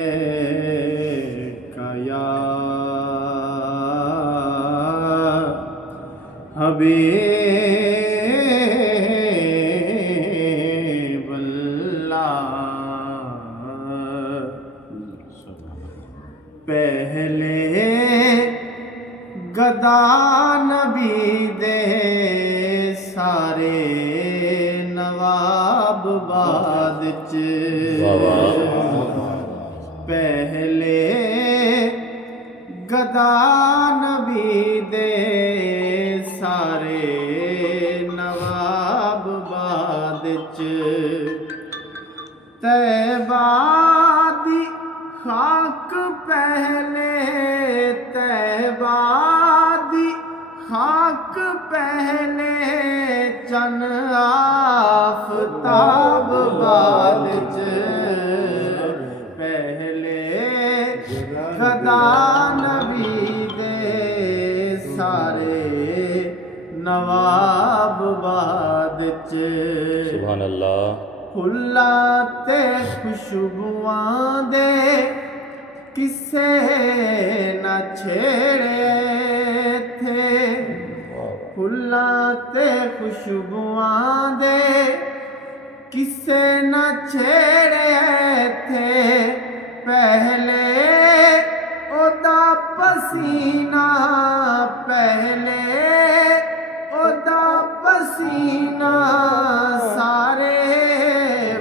یا حبیب اللہ، پہلے گدا نبی دے سارے نواب بعد چ، پہلے گدا نبی دے سارے نواب بعد چ، طیبہ دی خاک پہلے، طیبہ دی خاک پہلے، چن آفتاب بعد چ، گدا نبی دے سارے نواب بعد چ، سبحان اللہ، پھلاں تے خوشبواں دے کسے نہ چھیڑے تھے، پھلاں تے خوشبواں دے کسے نہ چھیڑے تھے، پہلے اودا پسینہ، پہلے اودا پسینہ سارے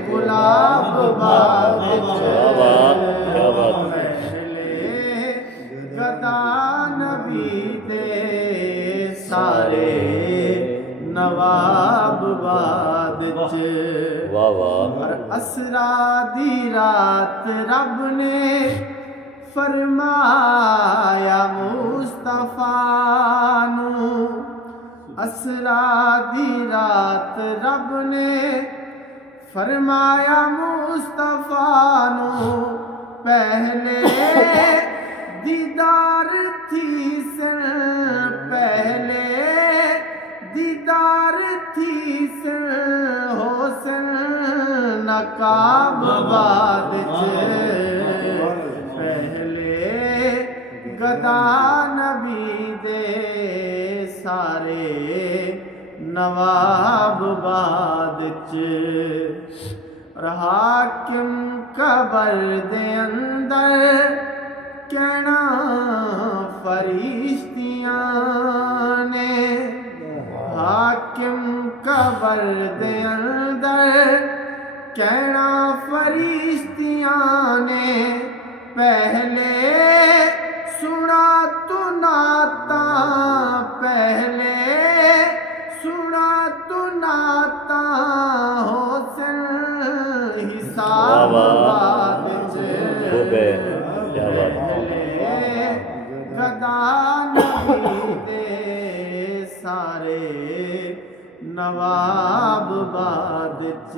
گلاب باغ چ، پہلے گدا نبی دے سارے نواب بعد چ، اور اسرا دی رات رب نے فرمایا مصطفیٰ نو، اسرا دی رات رب نے فرمایا مصطفیٰ نو، پہلے دیدار تھی سن، پہلے دیدار تھی سن، حسن نقاب بعد چ، پہلے گدا نبی دے سارے نواب بعد چ، اور حاکم قبر دے اندر کہنا فرشتیاں نے، حاکم قبر دے اندر کہنا فرشتیاں نے، پہلے سنا تو نعتاں، پہلے سنا تو نعتاں، حسن حساب بعد چ، پہلے گدا نبی دے سارے نواب بعد چ۔